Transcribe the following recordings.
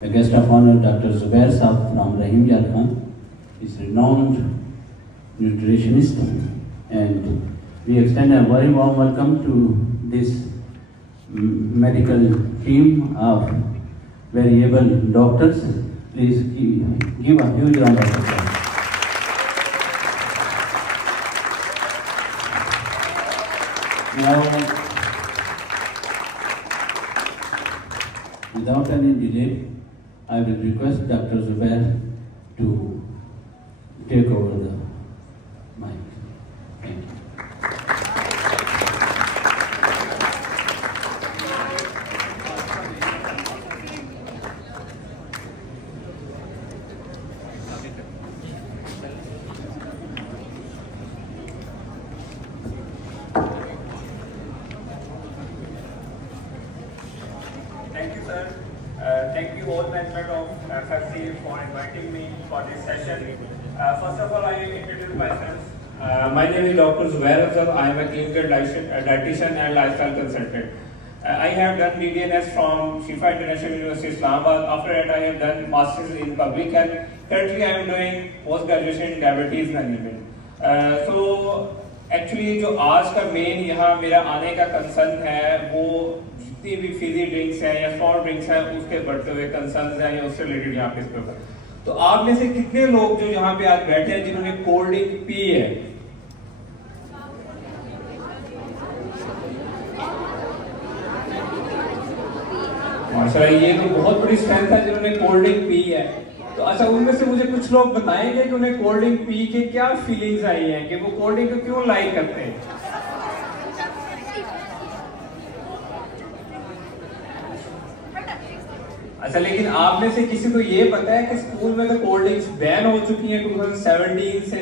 The guest of honor, Dr. Zubair Saab from Rahim Yar Khan, is renowned nutritionist, and we extend a very warm welcome to this medical team of very able doctors. Please give a huge round of applause. Now, without any delay, I will request Dr. Zubair to take over the mic. Thank you. Thank you, sir. Thank you all management of FFC for inviting me for this session. First of all, I introduce myself. My name is Dr. Zubair Afzal. I am a clinical dietitian and lifestyle consultant. I have done BDNS from Shifa International University, Islamabad. After that, I have done Masters in Public Health. Currently, I am doing post-graduation in Diabetes Management. Actually जो आज का main यहाँ मेरा आने का concern है वो जितनी भी फिजी ड्रिंक्स हैं या सॉफ्ट ड्रिंक्स हैं उसके बढ़ते हुए कंसर्न हैं या उससे रिलेटेड यहाँ पे इस पे। तो आप में से कितने लोग जो यहाँ पे आज बैठे हैं जिन्होंने कोल्ड ड्रिंक पी है? माशाल्लाह, ये तो बहुत बड़ी स्ट्रेंथ है जिन्होंने कोल्ड ड्रिंक पी है। तो अच्छा, उनमें से मुझे कुछ लोग बताएंगे कि उन्हें कोल्ड ड्रिंक पी के क्या फीलिंग्स आई हैं, कि वो कोल्ड ड्रिंक को क्यों लाइक करते हैं? अच्छा, लेकिन आप में से किसी को ये पता है कि स्कूल में तो कोल्ड ड्रिंक्स बैन हो चुकी हैं 2017 से?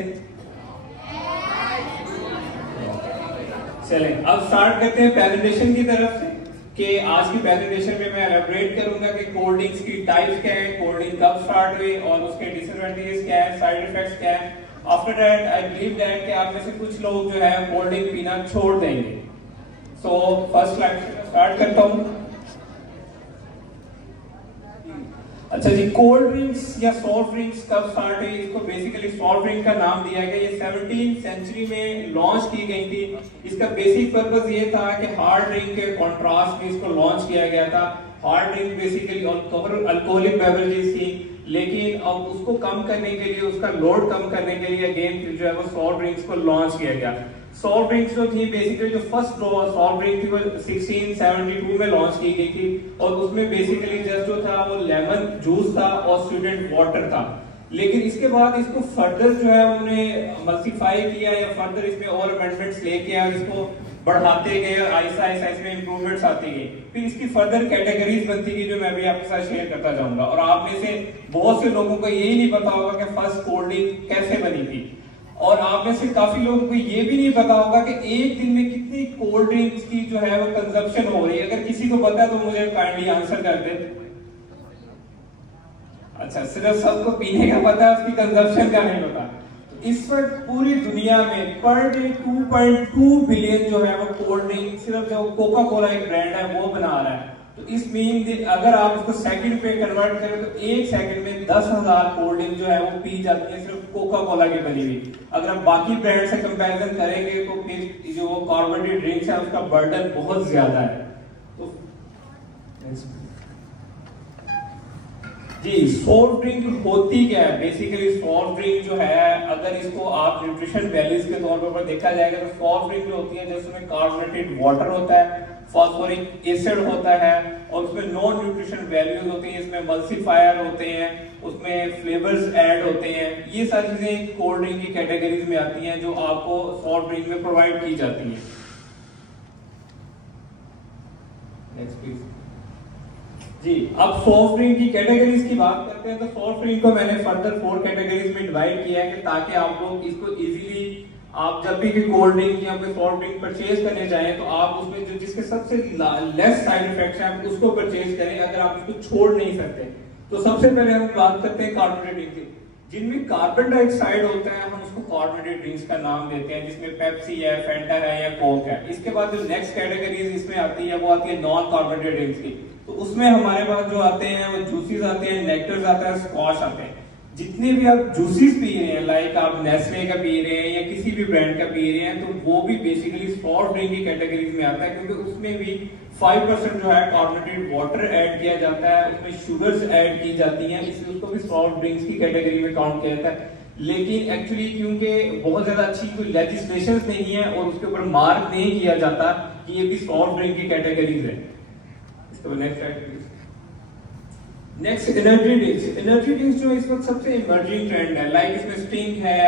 चलें, अब स्टार्ट करते हैं प्रेजेंटेशन की तरफ से कि आज की प्रेजेंटेशन में मैं एलैबोरेट करूंगा कि कोल्ड ड्रिंक्स की टाइप्स क्या हैं, कोल्ड ड्रिंक कब स्टार्ट हुई और उसके डिसएडवांटेजेस क्या हैं, साइड इफेक्ट्स क्या हैं। After that I believe that कि आप में से कुछ लोग जो है कोल्ड ड्रिंक पीना छोड़ देंगे। सो फर्स्ट स्लाइड से स्टार्ट करता हूं। अच्छा जी, कोल्ड ड्रिंक्स या सॉफ्ट ड्रिंक्स कब स्टार्ट हुई? इसको बेसिकली सॉफ्ट ड्रिंक का नाम दिया गया। ये 17th सेंचुरी में लॉन्च की गई थी। इसका बेसिक पर्पस ये था कि हार्ड ड्रिंक के कॉन्ट्रास्ट में इसको लॉन्च किया गया था। Hard drink basically alcoholic beverages थी, लेकिन अब उसको कम करने के लिए, उसका लोड कम करने के लिए अगेन जो है वो सॉफ्ट ड्रिंक्स को लॉन्च किया गया। सॉफ्ट ड्रिंक्स जो थी बेसिकली जो फर्स्ट सॉफ्ट ड्रिंक थी वो 1672 में लॉन्च की गई थी और उसमें बेसिकली जस्ट जो था वो लेमन जूस था और स्वीटेंड वाटर था। लेकिन इसके बाद इसको फर्दर जो है उन्होंने मल्टीफाई किया या फर्दर इसमें और अमेंडमेंट्स लेके और इसको बढ़ाते गए, आहिस्ता आहिस्ता इसमें इंप्रूवमेंट्स आती गई। फिर इसकी फर्दर कैटेगरीज बनती गई जो मैं भी आपके साथ शेयर करता जाऊंगा। और आप में से बहुत से लोगों को यही नहीं पता होगा कि फर्स्ट कोल्ड ड्रिंक कैसे बनी थी, और आप में से काफी लोगों को ये भी नहीं पता होगा कि एक दिन में कितनी कोल्ड ड्रिंक्स की जो है वो कंजप्शन हो रही है। अगर किसी को पता है तो मुझे काइंडली आंसर कर दे। अच्छा, सिर्फ सबको पीने का पता है, उसकी कंजप्शन का नहीं पता। इस वक्त पूरी दुनिया में पर डे 2.2 बिलियन जो है वो कोल्ड ड्रिंक सिर्फ जो कोका कोला एक ब्रांड है वो बना रहा है। तो इस मीन अगर आप उसको सेकंड पे कन्वर्ट करें तो एक सेकंड में 10,000 कोल्ड ड्रिंक जो है वो पी जाती है सिर्फ कोका कोला की बनी हुई। अगर आप बाकी ब्रांड से कंपैरिजन करेंगे तो फिर जो कार्बोनेटेड ड्रिंक्स है उसका बर्डन बहुत ज्यादा है। तो जी, सॉफ्ट ड्रिंक होती क्या है? बेसिकली सॉफ्ट ड्रिंक जो है अगर इसको आप न्यूट्रिशन वैल्यूज के तौर पर देखा जाएगा तो सॉफ्ट ड्रिंक जो होती है जिसमें कार्बोनेटेड वाटर होता है, फॉस्फोरिक एसिड होता है और उसमें नॉन न्यूट्रिशन वैल्यूज होती हैं, इसमें मल्सीफायर होते हैं, उसमें फ्लेवर्स ऐड होते हैं। ये सारी चीजें कोल्ड ड्रिंक की कैटेगरीज में आती हैं जो आपको सॉफ्ट ड्रिंक में प्रोवाइड की जाती हैं। नेक्स्ट प्लीज जी। अब सॉफ्ट ड्रिंक की कैटेगरीज की बात करते हैं तो सॉफ्ट ड्रिंक को मैंने फर्दर 4 कैटेगरीज में डिवाइड किया है कि ताकि आप लोग इसको इजीली, आप जब भी कोल्ड ड्रिंक या कोई सॉफ्ट ड्रिंक परचेज करने जाएं तो आप उसमें जो जिसके सबसे लेस साइड इफेक्ट्स हैं उसको परचेज करें अगर आप उसको छोड़ नहीं सकते। तो सबसे पहले हम बात करते हैं कार्बोनेटेड ड्रिंक की। जिनमें कार्बन डाइऑक्साइड होता है हम उसको कार्बोनेटेड ड्रिंक्स का नाम देते हैं, जिसमें पेप्सी है, फैंटा है या कोक है। इसके बाद जो नेक्स्ट कैटेगरीज इसमें आती है वो आती है नॉन कार्बोनेटेड ड्रिंक्स की। तो उसमें हमारे पास जो आते हैं वो जूसेस आते हैं, नेक्टर्स आता है, स्क्वाश आते हैं। जितने भी आप जूसेस पी रहे हैं, लाइक आप नेस्ले का पी रहे हैं या किसी भी ब्रांड का पी रहे हैं, तो वो भी बेसिकली सॉफ्ट ड्रिंक की कैटेगरीज में आता है, क्योंकि उसमें भी 5% जो है कार्बोनेटेड वाटर ऐड किया जाता है, उसमें शुगर्स ऐड की जाती हैं, इसलिए उसको भी सॉफ्ट ड्रिंक्स की कैटेगरी में काउंट किया जाता है। लेकिन एक्चुअली क्योंकि बहुत ज्यादा अच्छी कोई लेजिस्लेशन नहीं है और उसके ऊपर मार्क नहीं किया जाता कि ये भी सॉफ्ट ड्रिंक की कैटेगरीज है। इसके बाद next slide please. Next energy drinks. Energy drinks जो इस वक्त सबसे इमर्जिंग ट्रेंड है, लाइक इसमें स्टिंग है,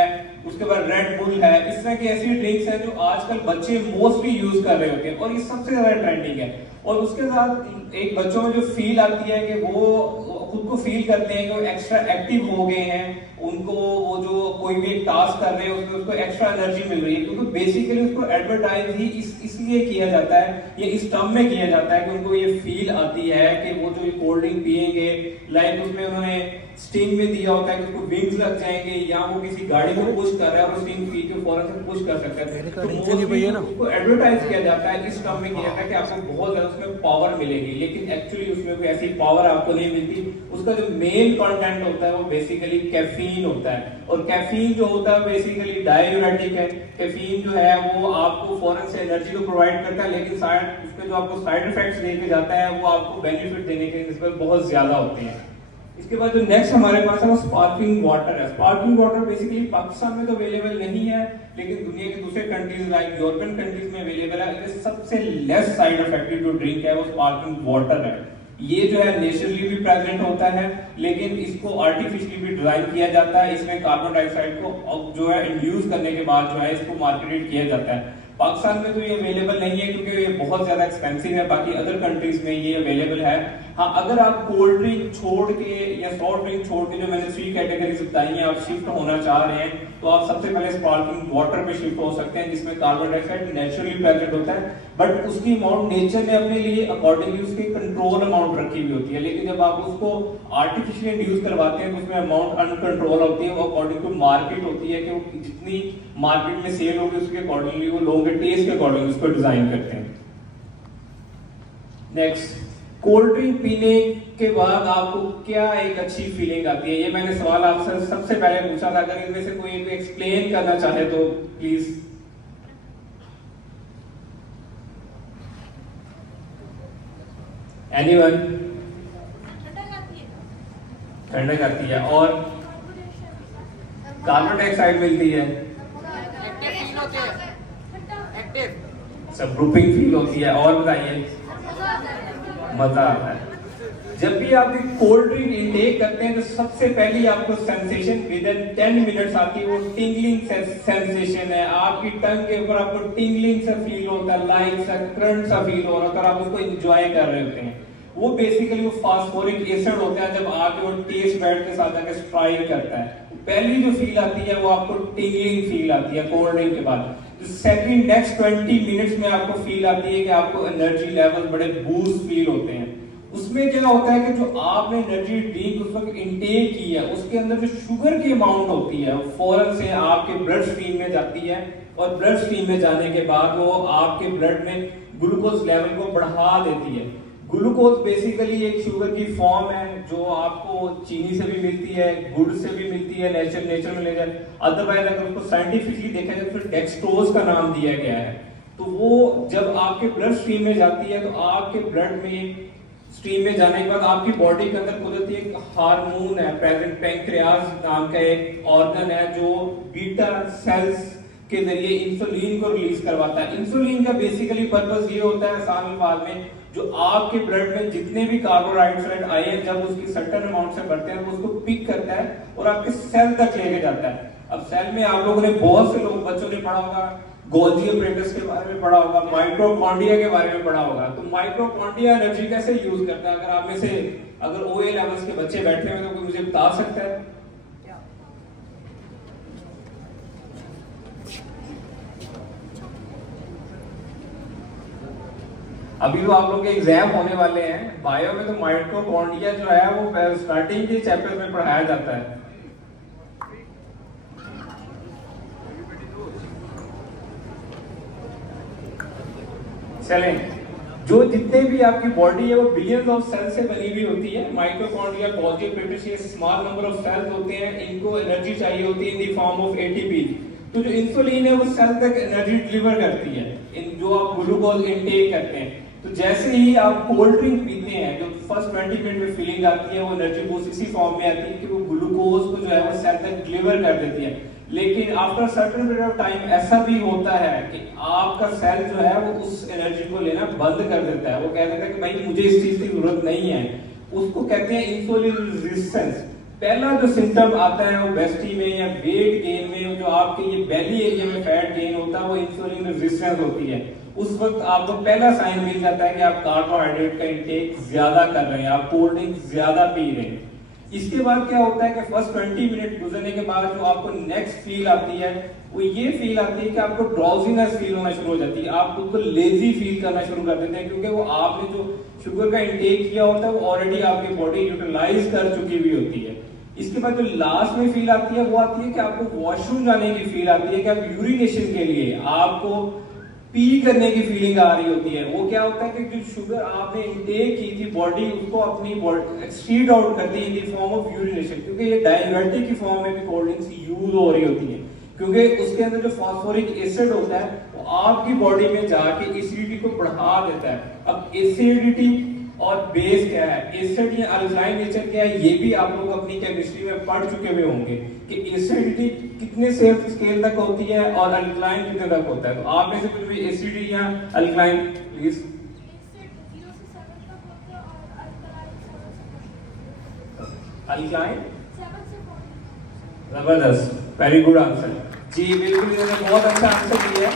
उसके बाद रेड बुल है, इस तरह की ऐसी ड्रिंक्स हैं जो आजकल बच्चे मोस्टली यूज कर रहे होते हैं और ये सबसे ज्यादा ट्रेंडिंग है। और उसके साथ एक बच्चों में जो फील आती है कि वो खुद को फील करते हैं कि वो एक्स्ट्रा एक्टिव हो गए हैं, उनको वो जो कोई भी एक टास्क कर रहे हैं उसमें उसको एक्स्ट्रा एनर्जी मिल रही है, क्योंकि बेसिकली उसको एडवर्टाइज ही इसलिए किया जाता है, ये इस टर्म में किया जाता है कि उनको ये फील आती है कि वो जो कोल्ड ड्रिंक पिएंगे, लाइक उसमें उन्होंने स्टिंग में दिया होता है कि उसको विंग्स लग जाएंगे या वो किसी गाड़ी को पुश कर रहा है और स्टिंग पी के फौरन से पुश कर सकता है, तो उसको एडवर्टाइज किया जाता है, इस टर्म में किया जाता है कि आपको बहुत ज्यादा उसमें पावर मिलेगी, लेकिन एक्चुअली उसमें कोई ऐसी पावर आपको नहीं मिलती। उसका जो मेन कंटेंट होता है वो बेसिकली कैफीन होता है, और कैफीन जो होता है बेसिकली डाययूरेटिक है। कैफीन जो है वो आपको फौरन से एनर्जी को प्रोवाइड करता है, लेकिन उसके जो आपको साइड इफेक्ट्स देके जाता है वो आपको बेनिफिट देने के निस्बत बहुत ज्यादा होते हैं। इसके बाद जो नेक्स्ट हमारे पास है वो स्पार्कलिंग वाटर है। स्पार्कलिंग वाटर बेसिकली पाकिस्तान में तो अवेलेबल नहीं है, लेकिन दुनिया के दूसरे कंट्रीज लाइक यूरोपियन कंट्रीज में अवेलेबल है। ये सबसे लेस साइड इफेक्टिव जो ड्रिंक है वो स्पार्कलिंग वाटर है। ये जो है नेचुरली भी प्रेजेंट होता है, लेकिन इसको आर्टिफिशियली भी डिजाइन किया जाता है। इसमें कार्बन डाइऑक्साइड को जो है इंड्यूस करने के बाद जो है इसको मार्केटेड किया जाता है। पाकिस्तान में तो ये अवेलेबल नहीं है क्योंकि ये बहुत ज्यादा एक्सपेंसिव है, बाकी अदर कंट्रीज में ये अवेलेबल है। हाँ, अगर आप कोल्ड ड्रिंक छोड़ के या सॉफ्ट ड्रिंक छोड़ के जो मैंने 3 कैटेगरीज बताई हैं आप शिफ्ट होना चाह रहे हैं, तो आप सबसे पहले स्पार्कलिंग वाटर पे शिफ्ट हो सकते हैं, जिसमें कार्बन डाइऑक्साइड नेचुरली प्रेजेंट होता है, बट उसकी अमाउंट नेचर ने अपने लिए अकॉर्डिंगली उसकी कंट्रोल अमाउंट रखी हुई होती है। लेकिन जब आप उसको आर्टिफिशियली इंड्यूस करवाते हैं तो उसमें अमाउंट अनकंट्रोल होती है, वो अकॉर्डिंग टू मार्केट होती है कि वो जितनी मार्केट में सेल होगी उसके अकॉर्डिंगली वो लोगों के टेस्ट के अकॉर्डिंग उसको डिजाइन करते हैं। नेक्स्ट, कोल्ड ड्रिंक पीने के बाद आपको क्या एक अच्छी फीलिंग आती है, ये मैंने सवाल आपसे सबसे पहले पूछा था। अगर इनमें से कोई एक एक्सप्लेन करना चाहे तो प्लीज। एनीवन? ठंडक आती है और कार्बन डाइऑक्साइड मिलती है, सब ग्रुपिंग फील होती है, और बताइए मजा आता है। जब भी आप एक कोल्ड ड्रिंक इनटेक करते हैं तो सबसे पहली आपको सेंसेशन विद इन 10 मिनट्स आती है, वो टिंगलिंग सेंसेशन है। आपकी टंग के ऊपर आपको टिंगलिंग सा फील होता है, लाइट सा करंट सा फील हो रहा है, और आप उसको एंजॉय कर रहे होते हैं। वो बेसिकली वो फास्फोरिक एसिड होता है, जब आके वो टेस्ट बेड के साथ आके स्ट्राइक करता है, पहली जो फील आती है वो आपको टिंगलिंग फील आती है कोल्ड ड्रिंक के बाद। सेकंड नेक्स्ट 20 मिनट्स में आपको फील आती है कि आपको एनर्जी लेवल बड़े बूस्ट फील होते हैं। उसमें क्या होता है कि जो आपने एनर्जी ड्रिंक उस वक्त इंटेक की है उसके अंदर जो शुगर की अमाउंट होती है वो फौरन से आपके ब्लड स्ट्रीम में जाती है, और ब्लड स्ट्रीम में जाने के बाद वो आपके ब्लड में ग्लूकोज लेवल को बढ़ा देती है। ग्लूकोज बेसिकली एक शुगर की फॉर्म है जो आपको चीनी से भी मिलती है, गुड़ से भी मिलती है, नेचर में ले जाए। अदरवाइज अगर उसको साइंटिफिकली देखा जाए तो डेक्सट्रोज का नाम दिया गया है। तो वो जब आपके ब्लड स्ट्रीम में जाती है तो आपके ब्लड में स्ट्रीम में जाने के बाद आपकी बॉडी के अंदर कुदरती एक हार्मोन है प्रेजेंट, पैंक्रियाज नाम का एक ऑर्गन है जो बीटा सेल्स के जरिए इंसुलिन को रिलीज करवाता है। इंसुलिन का बेसिकली पर्पस ये होता है आसान अल्फाज में, जो आपके ब्लड में जितने भी कार्बोहाइड्रेट आए हैं जब उसकी सर्टेन अमाउंट से बढ़ते हैं वो उसको पिक करता है और आपके सेल तक लेके जाता है। अब सेल में आप लोगों ने बहुत से लोग बच्चों ने पढ़ा होगा, गोल्जी अपरेटस के बारे में पढ़ा होगा, माइटोकॉन्ड्रिया के बारे में पढ़ा होगा। तो माइटोकॉन्ड्रिया एनर्जी कैसे यूज करता है? अगर आप में से अगर ओए लेवल्स के बच्चे बैठे हुए तो कोई मुझे बता सकता है? अभी तो आप लोग के एग्जाम होने वाले हैं, बायो में तो माइटोकॉन्ड्रिया जो है वो स्टार्टिंग के चैप्टर में पढ़ाया जाता है। चलें, जो जितने भी आपकी बॉडी है वो बिलियंस ऑफ सेल से बनी हुई होती है। माइटोकॉन्ड्रिया, गोल्गी एपेंडिक्स, ये स्मॉल नंबर ऑफ सेल्स होते हैं, इनको एनर्जी चाहिए होती है in the form of ATP. तो जो इंसुलिन है वो सेल तक एनर्जी डिलीवर करती है इन जो आप ग्लूकोज इनटेक करते हैं। तो जैसे ही आप कोल्ड ड्रिंक पीते हैं, जो फर्स्ट 20 मिनट में फीलिंग आती है वो एनर्जी बूस्ट इसी फॉर्म में आती है कि वो ग्लूकोज को जो है वो सेल तक डिलीवर कर देती है। लेकिन after certain period of time ऐसा भी होता है कि आपका सेल जो है वो उस एनर्जी को लेना बंद कर देता है। वो कह देता है कि भाई मुझे इस चीज की जरूरत नहीं है। उसको कहते हैं इंसुलिन रेजिस्टेंस। पहला जो सिम्टम आता है वो बेस्टी में या वेट गेन में, जो आपके ये बेली एरिया में फैट गेन होता है वो इंसुलिन रेजिस्टेंस होती है। उस वक्त आपको पहला साइन मिल जाता है कि आप कार्बोहाइड्रेट का इंटेक ज्यादा कर रहे हैं, आप कोल्ड ड्रिंक ज्यादा पी रहे हैं। इसके बाद क्या होता है कि फर्स्ट 20 मिनट गुजरने के बाद जो आपको नेक्स्ट फील आती है वो ये फील आती है कि आपको ड्राउजीनेस फील होना शुरू हो जाती है, आप खुद को लेजी फील करना शुरू कर देते हैं, क्योंकि वो आपने जो शुगर का इंटेक किया होता है वो ऑलरेडी आपकी बॉडी यूटिलाइज कर चुकी हुई होती है। इसके बाद जो लास्ट में फील आती है वो आती है कि आपको वॉशरूम जाने की फील आती है, कि आप यूरिनेशन के लिए आपको पी करने की फीलिंग आ रही होती है। वो क्या होता है कि जो शुगर आपने इंटेक की थी बॉडी उसको अपनी एक्सक्रीट आउट करती है in the form of urination, क्योंकि ये डाययूरेटिक की फॉर्म में भी कोल्ड ड्रिंक्स यूज हो रही होती है, क्योंकि उसके अंदर जो फास्फोरिक एसिड होता है वो आपकी बॉडी में जाके एसिडिटी को बढ़ा देता है। अब एसिडिटी और बेस क्या है, एसिड या अल्कलाइन नेचर क्या है, ये भी आप लोग अपनी केमिस्ट्री में पढ़ चुके हुए होंगे कि एसिडिटी कितने सेफ स्केल तक होती है और अल्कलाइन कितने तक होता है। तो आप में से कुछ भी एसिडिटी या अल्कलाइन प्लीज। अल्कलाइन जबरदस्त, वेरी गुड आंसर जी, बिल्कुल इन्होंने बहुत अच्छा आंसर दिया है।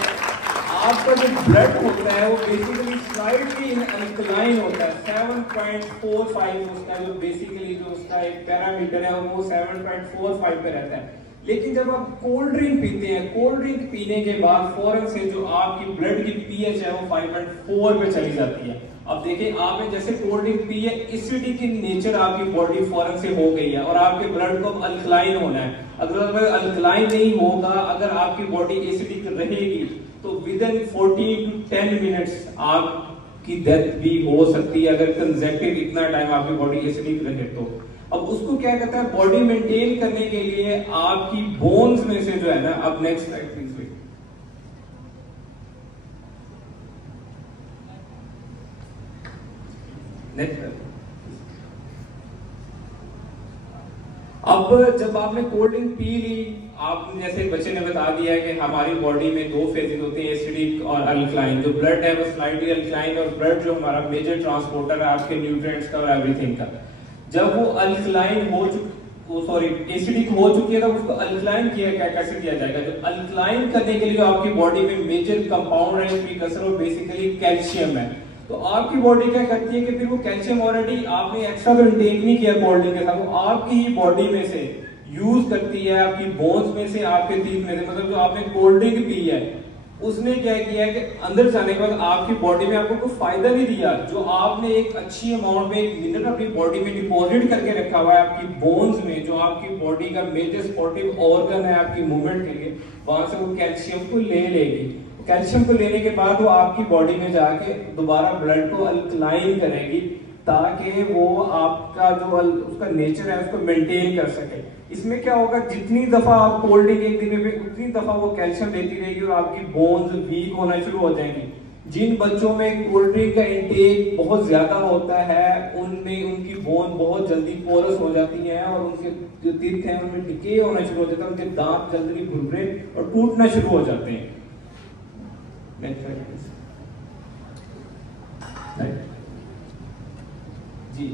आपका जो ब्लड होता है वो बेसिकली स्लाइडली इन अल्कलाइन होता है, 7.45 उसका जो बेसिकली जो उसका एक पैरामीटर है वो 7.45 पे रहता है। लेकिन जब आप कोल्ड ड्रिंक पीते हैं, कोल्ड ड्रिंक पीने के बाद फौरन से जो आपकी ब्लड की पीएच है वो 5.4 पे चली जाती है। अब देखिए आपने जैसे कोल्ड ड्रिंक पी है, एसिडिक की नेचर आपकी बॉडी फौरन से हो गई है और आपके ब्लड को अल्कलाइन होना है। अगर अल्कलाइन नहीं होगा, अगर आपकी बॉडी एसिडिक रहेगी तो विद इन 14 to 10 मिनट्स आपकी डेथ भी हो सकती है, अगर कंसेक्टिव इतना टाइम आपकी बॉडी एसिडिक रहे तो। अब उसको क्या कहता है, बॉडी मेंटेन करने के लिए आपकी बोन्स में से जो है ना, अब नेक्स्ट स्लाइड प्लीज। अब जब आपने कोल्ड ड्रिंक पी ली, आपने जैसे बच्चे ने बता दिया है कि हमारी बॉडी में दो फेजेस होते हैं, एसिडिक और अल्कलाइन। जो ब्लड है वो स्लाइटली अल्कलाइन, और ब्लड जो हमारा मेजर ट्रांसपोर्टर है आपके न्यूट्रिएंट्स का और एवरीथिंग का। जब वो अल्कलाइन हो एसिडिक हो चुकी है तो उसको अल्कलाइन किया क्या कैसे किया जाएगा। जो अल्कलाइन करने के लिए जो आपकी बॉडी में मेजर कंपाउंड है प्रीकसर, वो बेसिकली कैल्शियम है। तो आपकी बॉडी क्या करती है कि फिर वो कैल्शियम ऑलरेडी आपने एक्स्ट्रा तो इंटेक नहीं किया कोल्ड ड्रिंक के साथ, वो आपकी ही बॉडी में से यूज करती है, आपकी बोन्स में से, आपके टीथ में से। मतलब जो आपने कोल्ड ड्रिंक पी है उसने क्या किया है कि अंदर जाने के बाद आपकी बॉडी में आपको कोई फायदा नहीं दिया। जो आपने एक अच्छी अमाउंट में एक मिनरल अपनी बॉडी में डिपॉजिट करके रखा हुआ है आपकी बोन्स में, जो आपकी बॉडी का मेजर सपोर्टिव ऑर्गन है आपकी मूवमेंट के लिए, वहां से वो कैल्शियम को ले लेगी। कैल्शियम को लेने के बाद वो आपकी बॉडी में जाके दोबारा ब्लड को अल्कलाइन करेगी, ताकि वो आपका जो उसका नेचर है उसको मेंटेन कर सके। इसमें क्या होगा, जितनी दफा आप कोल्ड ड्रिंक एक दिन में उतनी दफा वो कैल्शियम लेती रहेगी और आपकी बोन्स वीक होना शुरू हो जाएंगी। जिन बच्चों में कोल्ड ड्रिंक का इंटेक बहुत ज्यादा होता है उनमें उनकी बोन बहुत जल्दी पोरस हो जाती है और उनके जो टीथ हैं उनमें डिके होना शुरू हो जाता है, उनके दांत जल्दी भुरभुरे और टूटना शुरू हो जाते हैं। जी,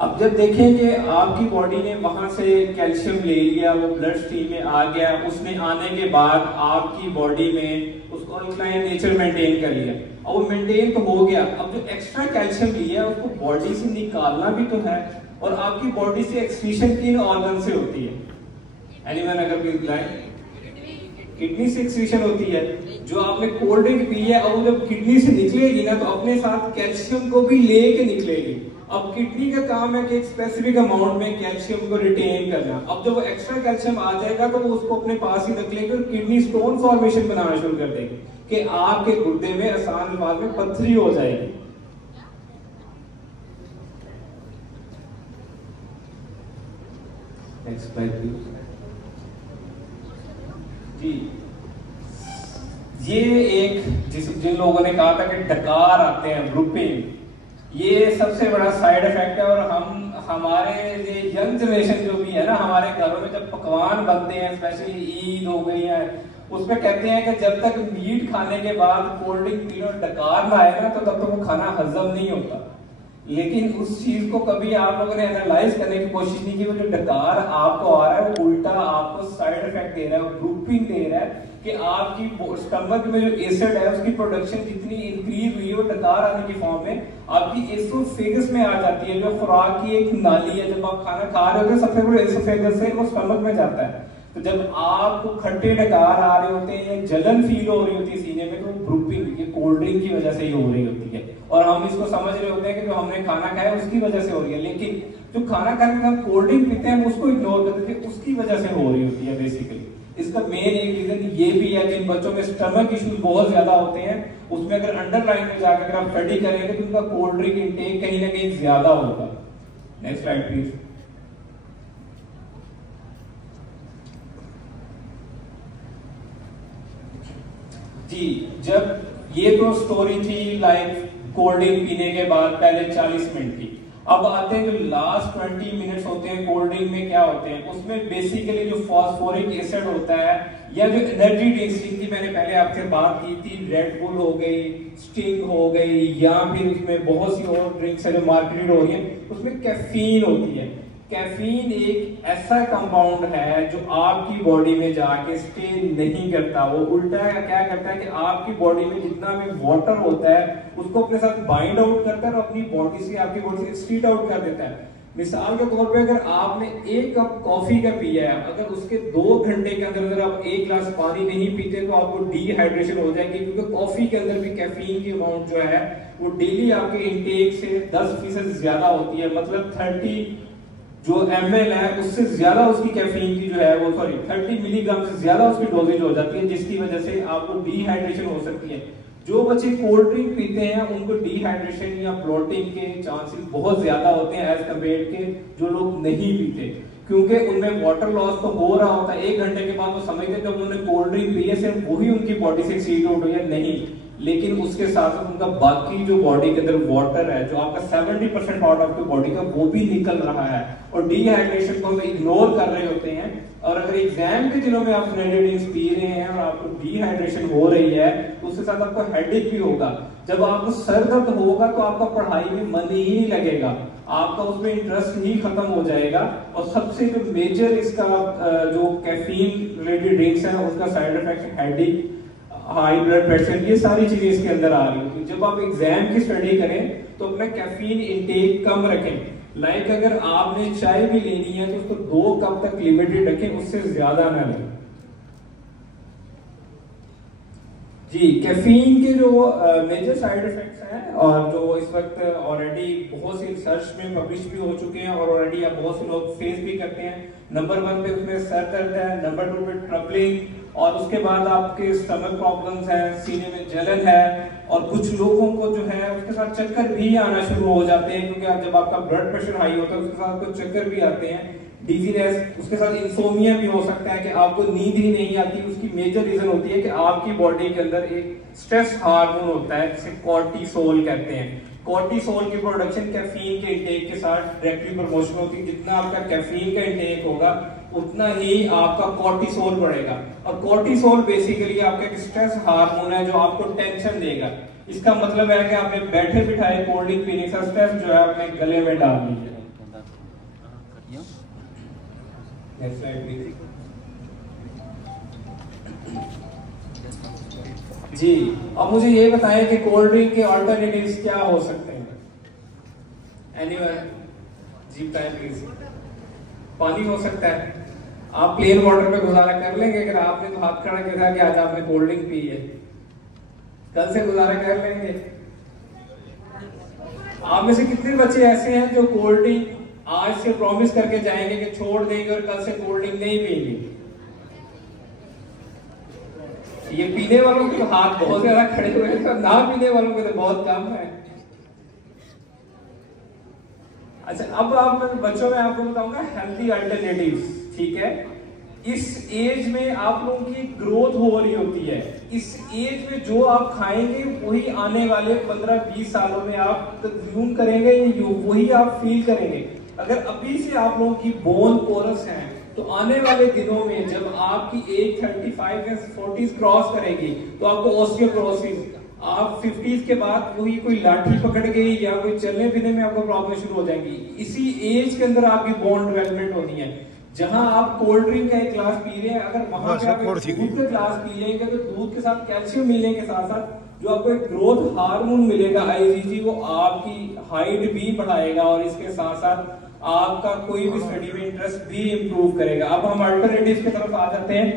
अब जब देखेंगे आपकी बॉडी ने वहां से कैल्शियम ले लिया, वो ब्लड स्ट्रीम में आ गया, उसमें आने के बाद आपकी बॉडी में उसको अल्कलाइन नेचर मेंटेन कर लिया और वो मेंटेन तो हो गया। अब जो एक्स्ट्रा कैल्शियम लिया उसको बॉडी से निकालना भी तो है, और आपकी बॉडी से एक्सक्रीशन किन ऑर्गन से होती है? एनीवन अगर कोई बताए? किडनी से एक्सक्रीशन होती है। जो आपने कोल्ड ड्रिंक पी है और जब किडनी से निकलेगी ना तो अपने साथ कैल्शियम को भी लेके निकलेगी। अब किडनी का काम है कि एक स्पेसिफिक अमाउंट में कैल्शियम को रिटेन करना। अब जब वो एक्स्ट्रा कैल्शियम आ जाएगा तो वो उसको अपने पास ही रख लेगी और किडनी स्टोन फॉर्मेशन बनाना शुरू कर देगी कि आपके गुर्दे में आसान अल्फाज में पत्थरी हो जाएगी। Next slide please. जी, ये एक जिन लोगों ने कहा था कि डकार आते हैं ग्रुपिंग, ये सबसे बड़ा साइड इफेक्ट है। और हमारे ये यंग जनरेशन जो भी है ना, हमारे घरों में जब पकवान बनते हैं, स्पेशली ईद हो गई है, उसमें कहते हैं कि जब तक मीट खाने के बाद कोल्ड ड्रिंक पीने और डकार ना आए ना, तो तब तक वो खाना हजम नहीं होता। लेकिन उस चीज को कभी आप लोगों ने एनालाइज करने की कोशिश नहीं की, वो जो डकार आपको आ रहा है वो उल्टा आपको साइड इफेक्ट दे रहा है, ग्रुपिंग दे रहा है कि आपकी स्टमक में जो एसिड है उसकी प्रोडक्शन जितनी इंक्रीज हुई है वो डकार आने की फॉर्म में आपकी एसोफेगस में आ जाती है, जो खुराक की एक नाली है। जब आप खाना खा रहे होते हैं सबसे बड़े एसोफेगस से वो स्टमक में जाता है। तो जब आपको खट्टे डकार आ रहे होते हैं या जलन फील हो रही होती है सीने में, तो ग्रुपिंग ये कोल्ड ड्रिंक की वजह से ही हो रही होती है। और हम इसको समझ रहे होते हैं कि जो हमने खाना खाया उसकी वजह से हो रही है, लेकिन जो खाना खाने के बाद कोल्ड ड्रिंक पीते हैं उसको इग्नोर करते थे, उसकी वजह से हो रही होती है बेसिकली। इसका मेन एक रीजन ये भी है, जिन बच्चों में स्टमक इश्यूज बहुत ज्यादा होते हैं उसमें अगर अंडरलाइन में जाकर अगर आप स्टडी करेंगे तो उनका कोल्ड ड्रिंक इंटेक कहीं ना कहीं ज्यादा होगा। Next slide please. जी, जब ये तो स्टोरी थी लाइक कोल्ड ड्रिंक पीने के बाद पहले 40 मिनट की। अब आते हैं जो लास्ट 20 मिनट्स होते हैं कोल्ड ड्रिंक में, क्या होते हैं उसमें बेसिकली जो फास्फोरिक एसिड होता है या जो एनर्जी ड्रिंक्स जिनकी मैंने पहले आपसे बात की थी, रेड बुल हो गई, स्टिंग हो गई, या फिर उसमें बहुत सी और ड्रिंक्स है जो मार्केटेड हो रही है, उसमें कैफीन होती है। कैफीन एक ऐसा कंपाउंड है जो आपकी बॉडी में जाके स्टे नहीं करता, वो उल्टा क्या करता है कि आपकी बॉडी में जितना भी वाटर होता है उसको अपने साथ बाइंड आउट करता है और अपनी बॉडी से आपकी बॉडी से स्ट्रीट आउट कर देता है। मिसाल के तौर पे अगर आपने 1 कप कॉफी का पिया है, अगर उसके 2 घंटे के अंदर अगर आप 1 ग्लास पानी नहीं पीते तो आपको डिहाइड्रेशन हो जाएगी, क्योंकि कॉफी के अंदर भी कैफीन की अमाउंट जो है वो डेली आपके इंटेक से 10% ज्यादा होती है। मतलब 30 जो ml है उससे ज्यादा उसकी कैफीन की जो है वो 30 मिलीग्राम से ज्यादा उसकी डोजेज हो जाती है, जिसकी वजह से आपको डिहाइड्रेशन हो सकती है। जो बच्चे कोल्ड ड्रिंक पीते हैं उनको डिहाइड्रेशन या ब्लोटिंग के चांसेस बहुत ज्यादा होते हैं एज कम्पेयर के जो लोग नहीं पीते, क्योंकि उनमें वाटर लॉस तो हो रहा होता है। 1 घंटे के बाद वो समझते जब उन्होंने कोल्ड ड्रिंक पी है सिर्फ वही उनकी बॉडी से एक्सीड आउट हुई है, नहीं, लेकिन उसके साथ साथ उनका बाकी जो बॉडी के अंदर वाटर है जो आपका 70% पार्ट ऑफ द बॉडी का वो भी निकल रहा है और डिहाइड्रेशन को हम इग्नोर कर रहे होते हैं। और अगर एग्जाम के दिनों में आप एनर्जी ड्रिंक्स पी रहे हैं और आपको डिहाइड्रेशन हो रही है तो उसके साथ आपको हेडेक भी होगा। जब आपको सर दर्द होगा तो आपका पढ़ाई में मन ही नहीं लगेगा, आपका उसमें इंटरेस्ट ही खत्म हो जाएगा। और सबसे जो मेजर इसका जो कैफीन रिलेटेड ड्रिंक्स है उसका side effect headache, high blood pressure, ये सारी चीजें इसके अंदर आ रही होती है। जब आप एग्जाम की स्टडी करें तो अपना कैफीन इंटेक कम रखें। लाइक अगर आपने चाय भी लेनी है तो उसको 2 कप तक लिमिटेड रखें, उससे ज्यादा ना लें। जी, कैफीन के जो मेजर साइड इफेक्ट्स हैं और जो इस वक्त ऑलरेडी बहुत सी रिसर्च में पब्लिश भी हो चुके हैं और ऑलरेडी आप बहुत से लोग फेस भी करते हैं। नंबर 1 पे उसमें सर दर्द है, नंबर 2 पे ट्रबलिंग, और उसके बाद आपके स्टमक प्रॉब्लम्स है, सीने में जलन है, और कुछ लोगों को जो है उसके साथ चक्कर भी आना शुरू हो जाते हैं, क्योंकि जब आपका ब्लड प्रेशर हाई होता है उसके साथ आपको चक्कर भी आते हैं, डिजीनेस, उसके साथ इंसोमिया भी हो सकता है कि आपको नींद ही नहीं आती। उसकी मेजर रीजन होती है कि आपकी बॉडी के अंदर एक स्ट्रेस हार्मोन होता है जिसे कॉर्टिसोल कहते हैं। कॉर्टिसोल की प्रोडक्शन कैफीन के इंटेक के साथ डायरेक्टली प्रमोशन होती है। जितना आपका कैफीन का इंटेक होगा उतना ही आपका कॉर्टिसोल बढ़ेगा, और कॉर्टिसोल बेसिकली आपका एक स्ट्रेस हार्मोन है जो आपको टेंशन देगा। इसका मतलब है कि आपने बैठे बिठाए कोल्ड ड्रिंक पीने का स्ट्रेस जो है अपने गले में डाल दीजिए। Next slide please. जी, अब मुझे ये बताएं कि कोल्ड ड्रिंक के अल्टरनेटिव्स क्या हो सकते हैं। एनीवन? जी बताएं प्लीज। पानी हो सकता है, आप प्लेन वाटर पे गुजारा कर लेंगे? अगर आपने तो हाथ खड़ा किया था कि आज आपने कोल्ड ड्रिंक पी है, कल से गुजारा कर लेंगे? आप में से कितने बच्चे ऐसे हैं जो कोल्ड ड्रिंक आज से प्रॉमिस करके जाएंगे कि छोड़ देंगे और कल से कोल्ड ड्रिंक नहीं पिएंगे? ये पीने वालों के हाथ बहुत ज्यादा खड़े हुए हैं, ना पीने वालों के तो बहुत कम है। अच्छा, अब आप बच्चों में आपको बताऊंगा हेल्दी अल्टरनेटिव्स, ठीक है। इस एज में आप लोगों की ग्रोथ हो रही होती है, इस एज में जो आप खाएंगे वही आने वाले 15-20 सालों में आप कंज्यूम करेंगे, वही आप फील करेंगे। अगर अभी से आप लोगों की बोन पोरस है तो आने वाले दिनों में जब आपकी एज 35 या 40 क्रॉस करेगी तो आपको ऑस्टियोपोरोसिस, आप 50s के बाद वही कोई लाठी पकड़ गई या कोई चलने फिरने में आपको प्रॉब्लम शुरू हो जाएगी। इसी एज के अंदर आपकी बोन डेवलपमेंट होनी है। जहां आप कोल्ड ड्रिंक का एक ग्लास पी रहे हैं, अगर वहां पे आप दूध का ग्लास पी लेंगे तो दूध के साथ कैल्शियम मिलने के साथ साथ जो आपको एक ग्रोथ हार्मोन मिलेगा IgG, वो आपकी हाइट भी बढ़ाएगा और इसके साथ साथ आपका कोई भी स्टडी में इंटरेस्ट भी इंप्रूव करेगा। अब हम अल्टरनेटिव की तरफ आ जाते हैं।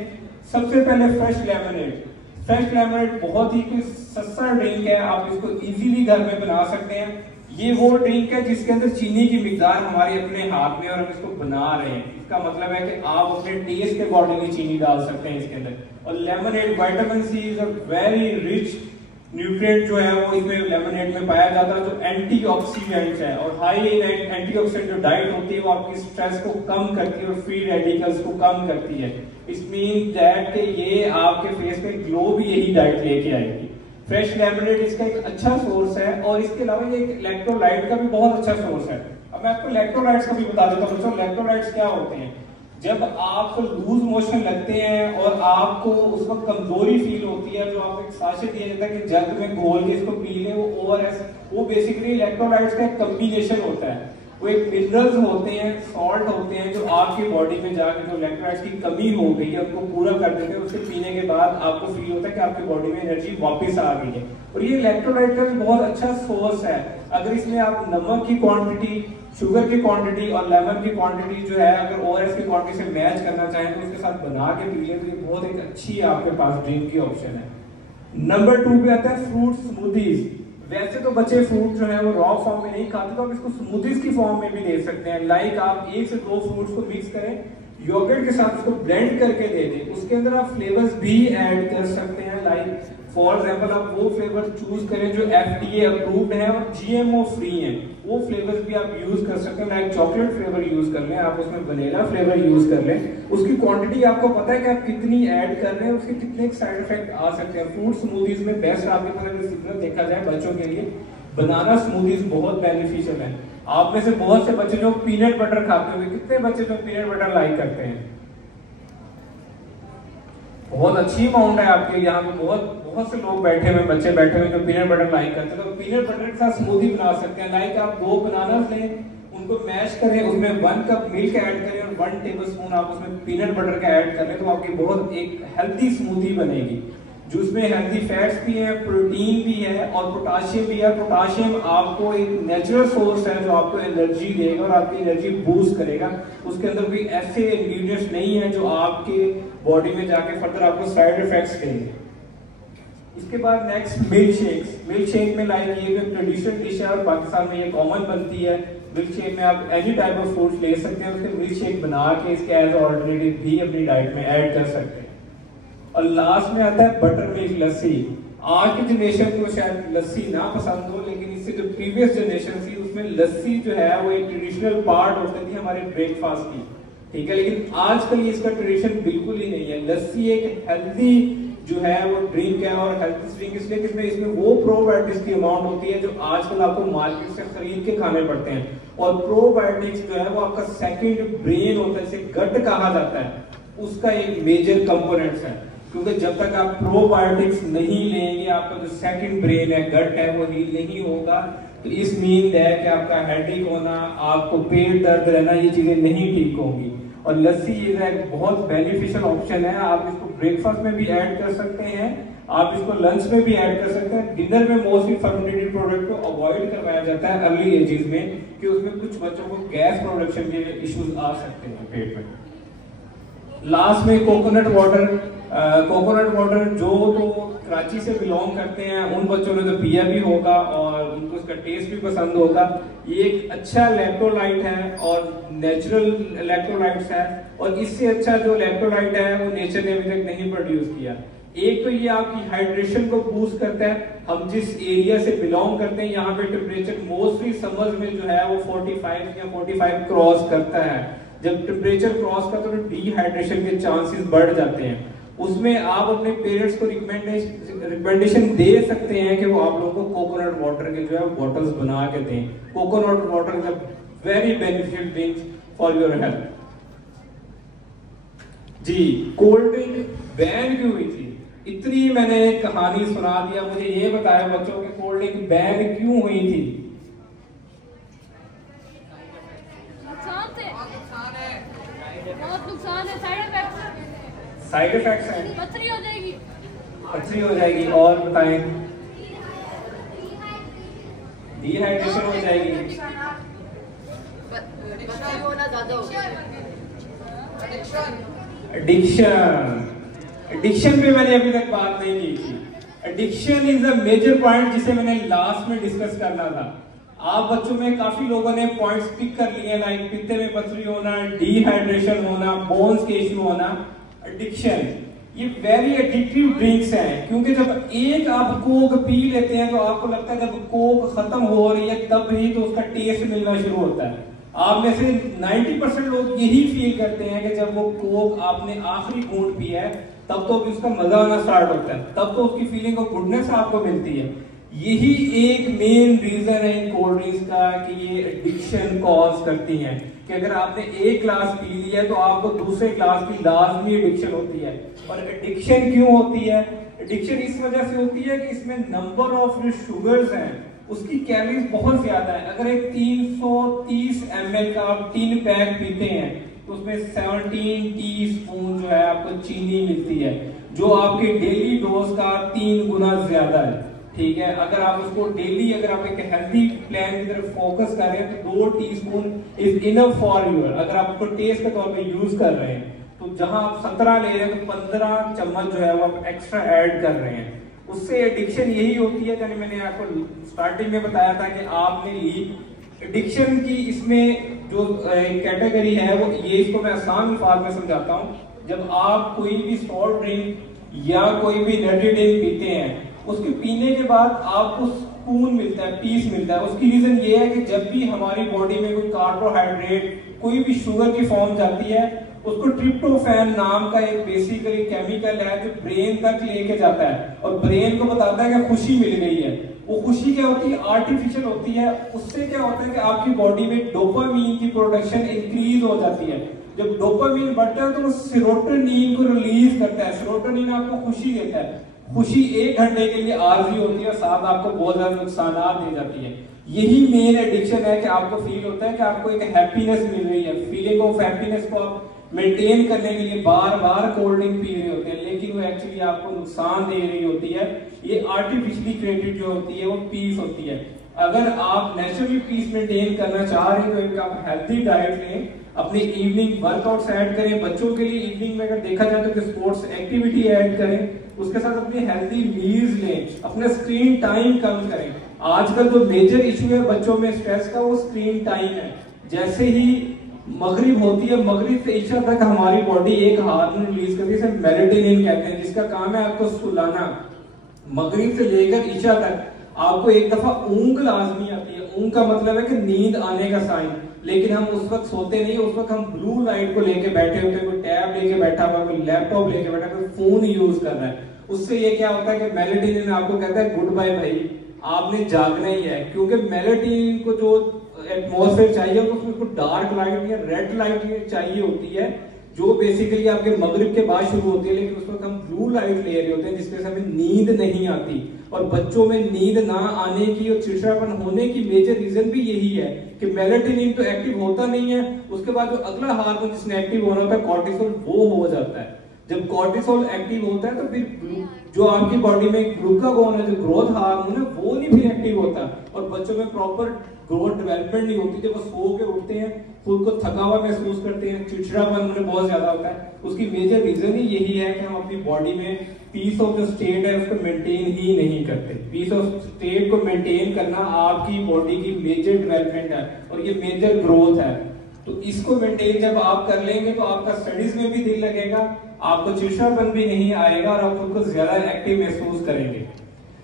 सबसे पहले फ्रेश लेमनेड। फ्रेश लेमनेड बहुत ही सस्ता ड्रिंक है, आप इसको इजीली घर में बना सकते हैं। ये वो ड्रिंक है जिसके अंदर चीनी की मिकदार हमारे अपने हाथ में और हम इसको बना रहे हैं। इसका मतलब है कि आप अपने टेस्ट के अकॉर्डिंगली चीनी डाल सकते हैं इसके अंदर। और lemonade, vitamin C is a very rich nutrient जो है वो इसमें लेमनेड में पाया जाता है, जो एंटीऑक्सीडेंट्स है। और हाई एंटीऑक्सीडेंट जो डाइट होती है वो आपकी स्ट्रेस को कम करती है और फ्री रेडिकल्स को कम करती है। इट मीन दैट ये आपके फेस पे ग्लो भी यही डाइट लेके आएगी। फ्रेश लेमनेड इसका एक अच्छा सोर्स है और इसके अलावा ये इलेक्ट्रोलाइट का भी बहुत अच्छा सोर्स है। अब मैं आपको इलेक्ट्रोलाइट्स का भी बता देता हूँ। बच्चों, इलेक्ट्रोलाइट्स क्या होते हैं? जब आपको लूज मोशन लगते हैं और आपको उस वक्त कमजोरी फील होती है, जो आपको एक साशे दिया जाता है कि जग में घोल के इसको पी लें, वो ORS, वो बेसिकली इलेक्ट्रोलाइट्स का एक कॉम्बिनेशन होता है। वो एक मिनरल्स होते हैं, सॉल्ट होते हैं, जो आपकी बॉडी में जाकर जो इलेक्ट्रोलाइट्स की कमी हो गई है उनको पूरा कर देते हैं। उसके पीने के बाद आपको फील होता है कि आपकी बॉडी में एनर्जी वापस आ गई है। और ये इलेक्ट्रोलाइट का भी बहुत अच्छा सोर्स है। अगर इसमें आप नमक की क्वांटिटी, शुगर की क्वांटिटी और लेमन की क्वांटिटी जो है अगर ORS की क्वांटिटी से मैच करना चाहें तो उसके साथ बना के पी लें तो ये बहुत एक अच्छी आपके पास ड्रिंक की ऑप्शन है। नंबर 2 पे आता है फ्रूट स्मूदीज। वैसे तो बच्चे फ्रूट जो है वो रॉ फॉर्म में नहीं खाते, तो आप इसको स्मूदीज की फॉर्म में भी दे सकते हैं। लाइक आप 1 से 2 फ्रूट्स को मिक्स करें, योगर्ट के साथ उसको ब्लेंड करके दे दें, उसके अंदर आप फ्लेवर्स भी ऐड कर सकते हैं। लाइक फॉर एग्जांपल आप वो फ्लेवर चूज करें जो FDA अप्रूव्ड है और GMO फ्री है, वो फ्लेवर्स भी आप यूज कर सकते हैं। लाइक चॉकलेट फ्लेवर यूज कर लें, आप उसमें वनीला फ्लेवर यूज कर लें। उसकी क्वांटिटी आपको पता है कि आप कितनी ऐड कर रहे हैं, उसके कितने साइड इफेक्ट आ सकते हैं। फ्रूट स्मूदीज में बेस्ट आपके पास अगर सिग्नल देखा जाए बच्चों के लिए, बनाना स्मूदीज बहुत बेनिफिशियल है। आप में से बहुत से बच्चे जो पीनट बटर खाते हुए, कितने बच्चे जो पीनट बटर लाइक करते हैं? बहुत अच्छी अमाउंट है आपके यहाँ पे, बहुत से लोग बैठे हुए, बच्चे बैठे हुए जो पीनट बटर लाइक करते हैं। तो पीनट बटर के साथ स्मूदी बना सकते हैं। लाइक आप 2 बनाना लें, उनको मैश करें, उसमें 1 कप मिल्क ऐड करें और 1 टेबलस्पून आप उसमें पीनट बटर का ऐड करें, तो आपकी बहुत एक हेल्दी स्मूदी बनेगी जिसमें हेल्दी फैट्स भी है, प्रोटीन भी है और पोटाशियम भी है। पोटाशियम आपको एक नेचुरल सोर्स है जो आपको एनर्जी देगा और आपकी एनर्जी बूस्ट करेगा। उसके अंदर कोई ऐसे इंग्रेडिएंट्स नहीं है जो आपके बॉडी में जाके फर्दर आपको साइड इफेक्ट्स देंगे। इसके बाद next milk shakes. Milk shake में लाइक ये जो ट्रेडिशनल डिश है और पाकिस्तान में ये कॉमन बनती है। मिल्क शेक में आप एनी टाइप ऑफ फ्रूट्स ले सकते हैं, उसके मिल्क शेक बना के इसके एज ऑल्टरनेटिव भी अपनी डाइट में ऐड कर सकते हैं। और लास्ट में आता है बटर मिल्क लस्सी। आज की जनरेशन को शायद लस्सी ना पसंद हो, लेकिन इससे जो प्रीवियस जनरेशन थी उसमें लस्सी जो है वो एक ट्रेडिशनल पार्ट होती थी हमारे ब्रेकफास्ट की, ठीक है। लेकिन आजकल इसका ट्रेडिशन बिल्कुल ही नहीं है। लस्सी एक हेल्दी जो है वो ड्रिंक है और हेल्थी ड्रिंक इसलिए कि इसमें वो प्रोबायोटिक्स की अमाउंट होती है जो आजकल आपको मार्केट से खरीद के खाने पड़ते हैं। और प्रोबायोटिक्स जो है वो आपका सेकंड ब्रेन होता है, इसे गट कहा जाता है, उसका एक मेजर कंपोनेंट्स है। क्योंकि जब तक आप प्रोबायोटिक्स नहीं लेंगे आपका जो सेकंड ब्रेन है, गट है, वो हील नहीं होगा। तो इस मीन है कि आपका हेडेक होना, आपको पेट दर्द रहना, ये चीजें नहीं ठीक होंगी। और लस्सी ये एक बहुत बेनिफिशियल ऑप्शन है। आप इसको ब्रेकफास्ट में भी ऐड कर सकते हैं, आप इसको लंच में भी ऐड कर सकते हैं। डिनर में मोस्टली फर्मेंटेड प्रोडक्ट को अवॉइड करवाया जाता है अर्ली एजेस में, कि उसमें कुछ बच्चों को गैस प्रोडक्शन के इश्यूज आ सकते हैं पेट में। लास्ट में कोकोनट वाटर। कोकोनट वाटर जो तो कराची से बिलोंग करते हैं उन बच्चों ने तो पिया भी होगा और उनको इसका टेस्ट भी पसंद होगा। ये एक अच्छा इलेक्ट्रोलाइट है और नेचुरल इलेक्ट्रोलाइट्स है, और इससे अच्छा जो इलेक्ट्रोलाइट है वो नेचर ने अभी तक नहीं प्रोड्यूस किया। एक तो ये आपकी हाइड्रेशन को बूस्ट करता है। हम जिस एरिया से बिलोंग करते हैं यहाँ पे टेम्परेचर मोस्टली समर्स में जो है वो 45 या 45 क्रॉस करता है। जब टेम्परेचर क्रॉस करता है तो डिहाइड्रेशन के चांसेस बढ़ जाते हैं। उसमें आप अपने पेरेंट्स को रिकमेंडेशन दे सकते हैं कि वो आप लोगों को कोकोनट वाटर के जो है बॉटल्स बना के दें। Coconut water is a very beneficial drink for your health. जी, कोल्ड ड्रिंक बैन क्यों हुई थी? इतनी मैंने कहानी सुना दिया, मुझे ये बताया बच्चों की कोल्ड ड्रिंक बैन क्यों हुई थी? बहुत नुकसान है, साइड इफेक्ट्स हैं, पथरी हो जाएगी। पथरी हो जाएगी, और बताएं? डिहाइड्रेशन हो जाएगी, एडिक्शन पे मैंने अभी तक बात नहीं की थी। Addiction is a major point जिसे मैंने लास्ट में डिस्कस करना था। आप बच्चों में काफी लोगों ने पॉइंट्स पिक कर लिए, लाइक पित्ते में पथरी होना, डिहाइड्रेशन होना, बोन्स के इश्यू होना। एडिक्शन ये वेरी एडिक्टिव ड्रिंक्स हैं, क्योंकि जब एक आप कोक पी लेते हैं तो आपको लगता है जब कोक खत्म हो रही है तब ही तो उसका टेस्ट मिलना शुरू होता है। आप में से 90% लोग यही फील करते हैं कि जब वो कोक आपने आखिरी घूंट पिया है तब तो भी उसका मजा आना स्टार्ट होता है, तब तो उसकी फीलिंग ऑफ गुडनेस आपको मिलती है। यही एक मेन रीजन है इन कोल्ड ड्रिंक्स का कि ये एडिक्शन कॉज करती हैं, कि अगर आपने एक ग्लास पी लिया है तो आपको दूसरे ग्लास की लाजमी एडिक्शन होती है। और एडिक्शन क्यों होती है? एडिक्शन इस वजह से होती है कि इसमें नंबर ऑफ जो शुगर्स हैं उसकी कैलोरीज बहुत ज्यादा है। अगर एक 330 ml का आप 3 पैक पीते हैं तो उसमें 17 टीस्पून जो है आपको चीनी मिलती है, जो आपके डेली डोज का 3 गुना ज्यादा है। ठीक है, अगर आप उसको डेली, अगर आप एक हेल्दी प्लान की तरफ फोकस कर रहे हैं तो 2 teaspoon is enough for your. अगर आप उसको टेस्ट के तौर पे यूज कर रहे हैं तो जहां आप 17 ले रहे हैं तो 15 चम्मच जो है वो आप एक्स्ट्रा ऐड कर रहे हैं। उससे एडिक्शन यही होती है, यानी मैंने आपको स्टार्टिंग में बताया था कि आपने ली एडिक्शन की इसमें जो कैटेगरी है वो ये, इसको मैं आसान अल्फाज में समझाता हूँ। जब आप कोई भी सॉल्ट ड्रिंक या कोई भी एनर्जी ड्रिंक पीते हैं, उसके पीने के बाद आपको सुकून मिलता है, पीस मिलता है। उसकी रीजन ये है कि जब भी हमारी बॉडी में कोई कार्बोहाइड्रेट, कोई भी शुगर की फॉर्म जाती है, उसको ट्रिप्टोफैन नाम का एक बेसिकली केमिकल है जो ब्रेन तक लेके जाता है और ब्रेन को बताता है कि खुशी मिल गई है। वो खुशी क्या होती है? आर्टिफिशियल होती है। उससे क्या होता है कि आपकी बॉडी में डोपामीन की प्रोडक्शन इंक्रीज हो जाती है। जब डोपामीन बढ़ता है तो वो सेरोटोनिन को रिलीज करता है। सेरोटोनिन आपको खुशी देता है। खुशी 1 घंटे के लिए आरजी होती है और साथ आपको बहुत ज्यादा नुकसान दे जाती है। यही मेन एडिक्शन है कि आपको फील होता है कि आपको एक हैप्पीनेस मिल रही है। फीलिंग ऑफ हैप्पीनेस को आप मेंटेन करने के लिए बार बार कोल्ड ड्रिंक पी रहे होते हैं, लेकिन वो एक्चुअली आपको नुकसान दे रही होती है। ये आर्टिफिशियली क्रिएटेड जो होती है वो पीस होती है। अगर आप नेचुरली पीस मेंटेन करना चाह रहे हैं तो एक आप हेल्थी डाइट लें, अपने इवनिंग वर्कआउट्स ऐड करें। बच्चों के लिए इवनिंग में अगर देखा जाए तो स्पोर्ट्स एक्टिविटी ऐड करें, उसके साथ अपनी हेल्थी मील्स लें, अपना स्क्रीन टाइम कम करें। आजकल जो मेजर इशू है बच्चों में स्ट्रेस का वो स्क्रीन टाइम है। जैसे ही मगरिब होती है, मगरिब से इशा तक हमारी बॉडी एक हार्मोन रिलीज करती है, इसे मेलेटोनिन कहते हैं, जिसका काम है आपको सुलाना। मगरिब से लेकर इशा तक आपको एक दफा ऊंग लाजमी आती है। ऊंग का मतलब है कि नींद आने का साइन, लेकिन हम उस वक्त सोते नहीं। उस वक्त हम ब्लू लाइट को लेके बैठे होते हैं, कोई टैब लेके बैठा हुआ, कोई लैपटॉप लेके बैठा, कोई फोन यूज कर रहा है। उससे ये क्या होता है कि मेलेटोनिन आपको कहता है गुड बाय भाई, आपने जागना ही है। क्योंकि मेलेटोनिन को जो एटमॉस्फेयर चाहिए तो उसमें डार्क लाइट या रेड लाइट चाहिए होती है, जो बेसिकली आपके मगरिब के बाद शुरू होती है, लेकिन उस वक्त हम ब्लू लाइट ले रहे होते हैं जिसके साथ हमें नींद नहीं आती। और बच्चों में नींद ना आने की और चिड़चिड़ापन होने की मेजर रीजन भी यही है कि मेलेटोनिन तो एक्टिव होता नहीं है। उसके बाद जो अगला हार्मोन जिसने एक्टिव होना होता है कॉर्टिसोल, वो हो जाता है। जब कॉर्टिसोल एक्टिव होता है तो फिर जो आपकी बॉडी में ग्लूकागोन है, जो ग्रोथ हार्मोन है, वो नहीं फिर एक्टिव होता और बच्चों में प्रॉपर ग्रोथ डेवलपमेंट नहीं होती। जब वो सो के उठते हैं, खुद को थका हुआ महसूस करते हैं, चिड़चिड़ापन उन्हें बहुत ज्यादा होता है। उसकी मेजर रीजन ही यही है कि हम अपनी बॉडी में पीस ऑफ जो स्टेट है उसको मेंटेन ही नहीं करते। पीस ऑफ स्टेट को मेंटेन करना आपकी बॉडी की मेजर डेवलपमेंट है और ये मेजर ग्रोथ है। तो इसको मेंटेन जब आप कर लेंगे तो आपका स्टडीज में भी दिल लगेगा, आपको चिड़चिड़ापन भी नहीं आएगा और आप खुद को ज्यादा एक्टिव महसूस करेंगे।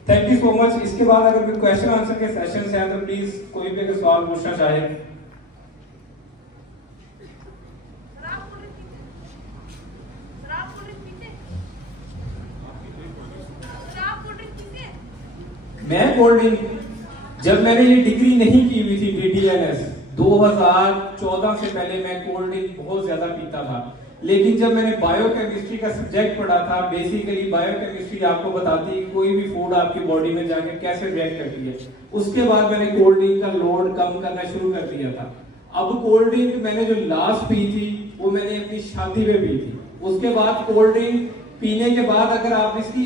Thank you so much. इसके बाद अगर कोई क्वेश्चन आंसर के सेशंस हैं तो प्लीज कोई भी अगर सवाल पूछना चाहे। मैं कोल्ड ड्रिंक, जब मैंने ये डिग्री नहीं की हुई थी DDNS 2014 से पहले मैं कोल्ड ड्रिंक बहुत ज्यादा पीता था। लेकिन जब मैंने बायोकेमिस्ट्री का सब्जेक्ट पढ़ा था, बेसिकली बायोकेमिस्ट्री आपको बताती है कोई भी फूड आपकी बॉडी में जाके कैसे रिएक्ट करती है। उसके बाद मैंने कोल्ड ड्रिंक का लोड कम करना शुरू कर दिया था। अब कोल्ड ड्रिंक मैंने जो लास्ट पी थी वो मैंने अपनी शादी में पी थी। उसके बाद कोल्ड ड्रिंक पीने के बाद अगर आप इसकी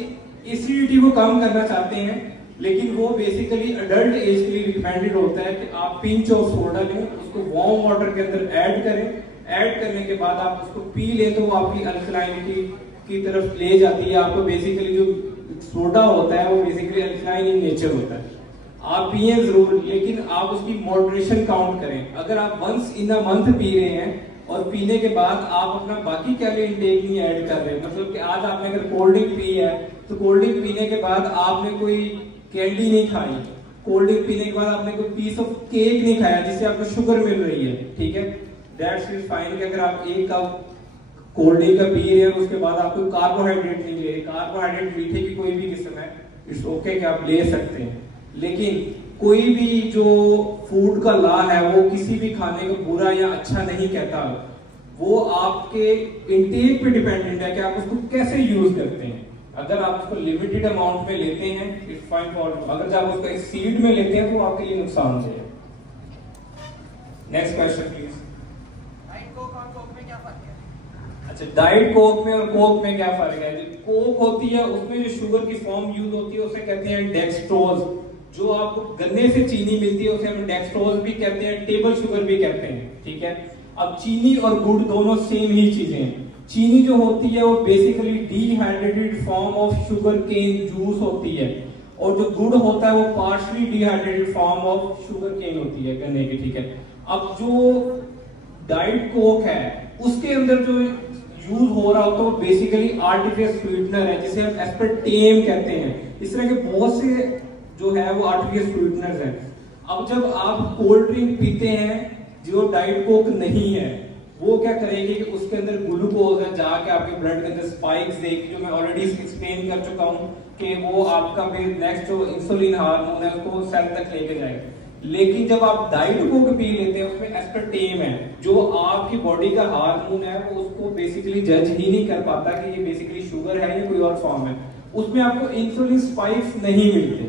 एसिडिटी को कम करना चाहते हैं, लेकिन वो बेसिकली अडल्ट एज के लिए रिकमेंडेड होता है कि आप पिंच ऑफ सोडा लें, उसको वार्म वाटर के अंदर ऐड करें, ऐड करने के बाद आप उसको पी लें तो वो आपकी अल्कलाइनिटी की तरफ ले जाती है। आपको बेसिकली जो सोडा होता है वो बेसिकली अल्कलाइन इन नेचर होता है। आप पिए जरूर, लेकिन आप उसकी मॉडरेशन काउंट करें। अगर आप वंस इन अ मंथ पी रहे हैं और पीने के बाद आप अपना बाकी कैलोरी इंटेक नहीं ऐड कर रहे, मतलब कि आज आपने अगर कोल्ड ड्रिंक पी है तो कोल्ड ड्रिंक पीने के बाद आपने कोई कैंडी नहीं खाई, कोल्ड ड्रिंक पीने के बाद आपने कोई पीस ऑफ केक नहीं खाया जिससे आपको शुगर मिल रही है, ठीक है, दैट्स इज फाइन। कि अगर आप एक कप कोल्ड ड्रिंक का पी रहे हैं उसके बाद आपको कार्बोहाइड्रेट नहीं ले रहे, कार्बोहाइड्रेट मीठे की कोई भी किस्म है, इट्स ओके कि आप ले सकते हैं। लेकिन कोई भी जो फूड का लॉ है वो किसी भी खाने को बुरा या अच्छा नहीं कहता, वो आपके इंटेक पे डिपेंडेंट है कि आप उसको कैसे यूज करते हैं। अगर आप उसको लिमिटेड अमाउंट में लेते हैं इट्स फाइन फॉर, अगर जब आप उसको एक्सीड में लेते हैं तो आपके लिए नुकसान है। Next question please. Diet Coke और कोक में क्या फर्क है? अच्छा, डाइट कोक में और कोक में क्या फर्क है? जो कोक होती है उसमें जो शुगर की फॉर्म यूज होती है उसे कहते हैं डेक्सट्रोज। जो आपको गन्ने से चीनी मिलती है उसे हम डेक्सट्रोज भी कहते हैं, टेबल शुगर भी कहते हैं, ठीक है। अब चीनी और गुड़ दोनों सेम ही चीजें हैं। चीनी जो होती है वो basically dehydrated form of sugar cane juice होती है, और जो गुड़ होता है वो partially dehydrated form of sugar cane होती है, गन्ने की, ठीक है। अब जो डाइट कोक है उसके अंदर जो यूज हो रहा होता है वो बेसिकली आर्टिफिशियल स्वीटनर है जिसे हम एस्पर्टेम कहते हैं। इस तरह के बहुत से जो है वो आर्टिफिशियल स्वीटनर्स हैं। अब जब आप कोल्ड ड्रिंक पीते हैं जो डाइट कोक नहीं है, वो क्या करेगी कि उसके अंदर ग्लूकोज है, जाके आपके ब्लड के अंदर स्पाइक्स देगी, जो मैं ऑलरेडी एक्सप्लेन कर चुका हूं कि वो आपका फिर नेक्स्ट जो इंसुलिन हार्मोन है उसको सेल तक लेके जाएगा। लेकिन जब आप डाइट कोक पी लेते हैं उसमें एस्पर्टेम है, जो आपकी बॉडी का हार्मोन है वो उसको बेसिकली जज ही नहीं कर पाता कि ये बेसिकली शुगर है या कोई और फॉर्म है। उसमें आपको इंसुलिन स्पाइक्स नहीं मिलते,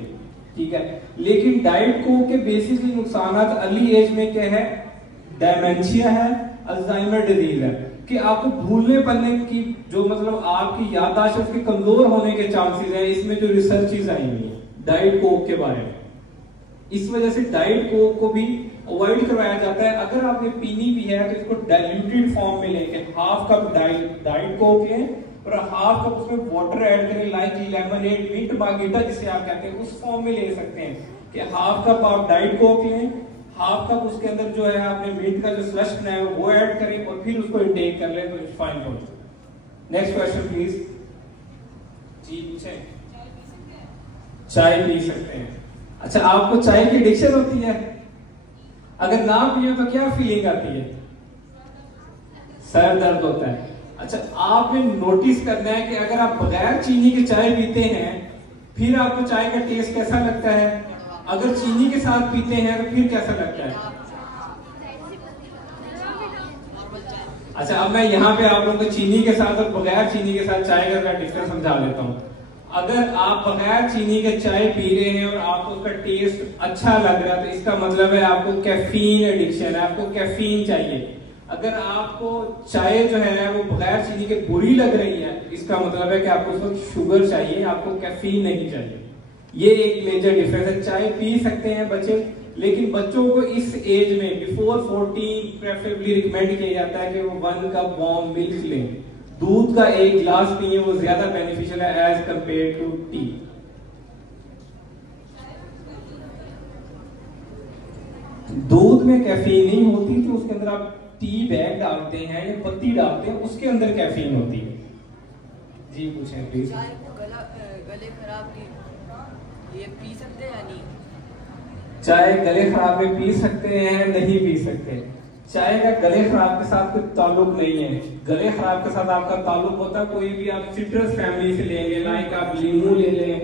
ठीक है। लेकिन डाइट कोक के बेसिकली नुकसान अर्ली एज में क्या है, डायमेंशिया है, अल्जाइमर डिजीज है, कि आपको भूलने पड़ने की जो मतलब आपकी याददाश्त उसके कमजोर होने के चांसेस हैं। इसमें जो रिसर्चेस आई हुई है डाइट कोक के बारे में, इस वजह से डाइट कोक को भी अवॉइड करवाया जाता है। अगर आपने पीनी भी है तो इसको डाइल्यूटेड फॉर्म में लेके हाफ कप डाइट कोक लें और हाफ कप उसमें वाटर ऐड करें, लाइक लेमनेड, मिंट मार्गेरिटा जिसे आप कहते हैं, उस फॉर्म में ले सकते हैं कि हाफ कप आप डाइट कोक लें, हाफ कप उसके अंदर जो है आपने मिंट का जो स्लश बनाया है वो ऐड करें और फिर उसको इंटेक कर लें, तो it's fine for you. Next question please. जी पूछें। चाय पी सकते हैं। अच्छा, आपको चाय की एडिक्शन होती है? अगर ना पिए तो क्या फीलिंग आती है? सर दर्द होता है। अच्छा, आपने नोटिस करना है कि अगर आप बगैर चीनी की चाय पीते हैं फिर आपको चाय का टेस्ट कैसा लगता है, अगर चीनी के साथ पीते हैं तो फिर कैसा लगता है? अच्छा, अब मैं यहाँ पे आप लोगों को चीनी के साथ और बगैर चीनी के साथ चाय का डिफरेंस समझा देता हूँ। अगर आप बगैर चीनी के चाय पी रहे हैं और आपको उसका टेस्ट अच्छा लग रहा है तो इसका मतलब है आपको कैफीन एडिक्शन है, आपको कैफीन चाहिए। अगर आपको चाय जो है वो बगैर चीनी के बुरी लग रही है, इसका मतलब है कि आपको उसको शुगर चाहिए, आपको कैफीन नहीं चाहिए। ये एक मेजर डिफरेंस है। चाय पी सकते हैं बच्चे, लेकिन बच्चों को इस एज में बिफोर 14 प्रेफरेबली रिकमेंड किया जाता है कि वो 1 कप वार्म मिल्क लें। दूध का एक गिलास पिए, वो ज्यादा बेनिफिशियल है एज कंपेयर टू टी। दूध में कैफीन नहीं होती तो उसके अंदर आप टी बैग डालते हैं या पत्ती डालते हैं, उसके अंदर कैफीन होती है। जी पूछें प्लीज। चाय को गले खराब की ये पी सकते हैं या नहीं? चाय गले खराब में पी सकते हैं, नहीं पी सकते। चाय का गले खराब के साथ कोई ताल्लुक नहीं है। गले खराब के साथ आपका ताल्लुक होता है कोई भी आप सिट्रस फैमिली से लेंगे, लाइक आप नींबू ले लें,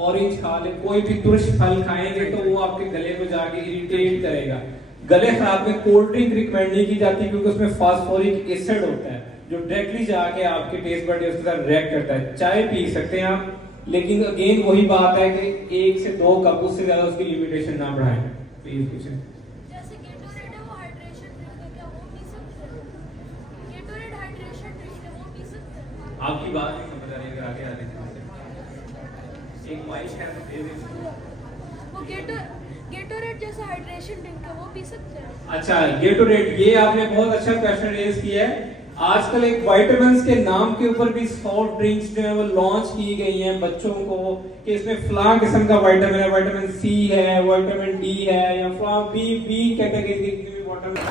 ऑरेंज खा लें, कोई भी तुरश फल खाएंगे तो वो आपके गले को जाके इरिटेट करेगा। गले खराब में कोल्ड ड्रिंक रिकमेंड नहीं की जाती क्योंकि उसमें फास्फोरिक एसिड होता है जो डायरेक्टली जाके आपके टेस्ट बड उसके साथ रिएक्ट करता है। चाय पी सकते हैं आप, लेकिन अगेन वही बात है कि 1 से 2 कप, उससे ज्यादा उसकी लिमिटेशन ना बढ़ाएं। प्लीज पूछें। जैसे गेटोरेड है वो हाइड्रेशन ड्रिंक है, क्या वो पी सकते हैं? गेटोरेड हाइड्रेशन ड्रिंक है, वो पी सकते हैं? आपकी बात नहीं समझ आ रही, अगर आगे आ रही है एक माइक है दे दीजिए। वो गेटोरेड जैसा हाइड्रेशन ड्रिंक है, वो पी सकते हैं? अच्छा, गेटोरेड, ये आपने बहुत अच्छा क्वेश्चन रेज किया है। आजकल एक विटामिन्स के नाम के ऊपर भी सॉफ्ट ड्रिंक्स जो है वो लॉन्च की गई हैं बच्चों को कि इसमें फला किस्म का विटामिन है, विटामिन सी है, विटामिन डी है, या फला बी कैटेगरी की vitamin.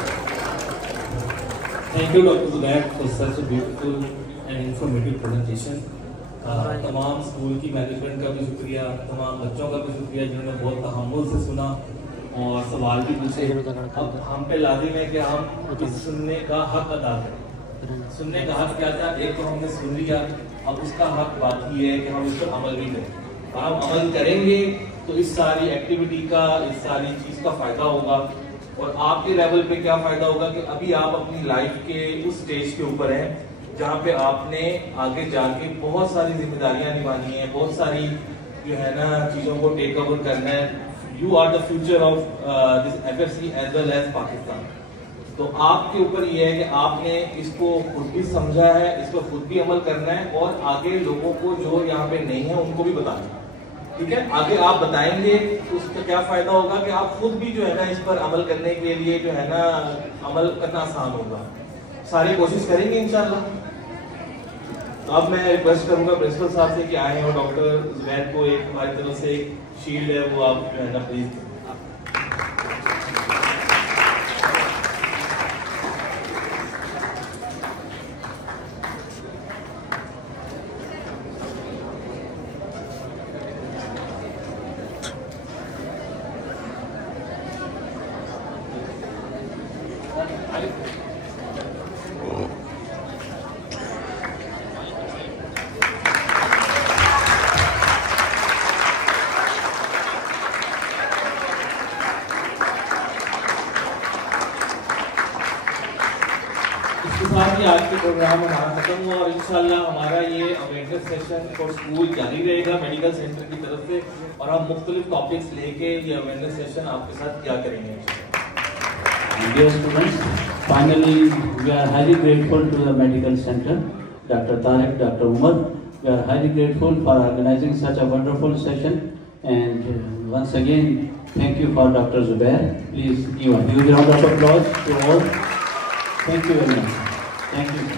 Thank you doctor Zubair for such a beautiful and informative presentation. तमाम स्कूल की मैनेजमेंट का भी शुक्रिया, तमाम बच्चों का भी शुक्रिया जिन्होंने बहुत तहम्मुल से सुना और सवाल भी पूछे। अब हम पे लाजिम है कि हम इस सुनने का हक अदा करें। सुनने का हक क्या था, एक तो हमने सुन लिया, अब उसका हक बाकी है कि हम इस पर अमल भी करें। और हम अमल करेंगे तो इस सारी एक्टिविटी का, इस सारी चीज़ का फ़ायदा होगा। और आपके लेवल पे क्या फ़ायदा होगा कि अभी आप अपनी लाइफ के उस स्टेज के ऊपर हैं जहाँ पे आपने आगे जाके बहुत सारी जिम्मेदारियां निभानी है, बहुत सारी जो है ना चीज़ों को टेक ओवर करना है। You are the future of this FFC as well as Pakistan. तो आपके ऊपर ये है कि आपने इसको खुद भी समझा है, इस पर खुद भी अमल करना है और आगे लोगों को जो यहाँ पे नहीं है उनको भी बताना है। ठीक है, आगे आप बताएंगे तो उसका क्या फायदा होगा कि आप खुद भी जो है ना इस पर अमल करने के लिए जो है ना अमल करना आसान होगा। सारी कोशिश करेंगे इंशाल्लाह। तो अब मैं रिक्वेस्ट करूंगा प्रिंसिपल साहब से कि आए और डॉक्टर जुबैर को एक हमारी तरफ से एक शील्ड है वो आप जो है ना प्लीज। साथ ही आज के प्रोग्राम हमारा खत्म हुआ और इंशाल्लाह हमारा ये अवेयरनेस सेशन फॉर स्कूल जारी रहेगा मेडिकल सेंटर की तरफ से और हम मुख्तलिफ टॉपिक्स लेके ये अवेयरनेस सेशन आपके साथ क्या करेंगे। Dear students, finally we are highly grateful to the medical center, Dr. Tariq, Dr. Umar. We are highly grateful for organizing such a wonderful session and once again thank you for Dr. Zubair. Please give a huge round of applause to all. Thank you very much. Thank you.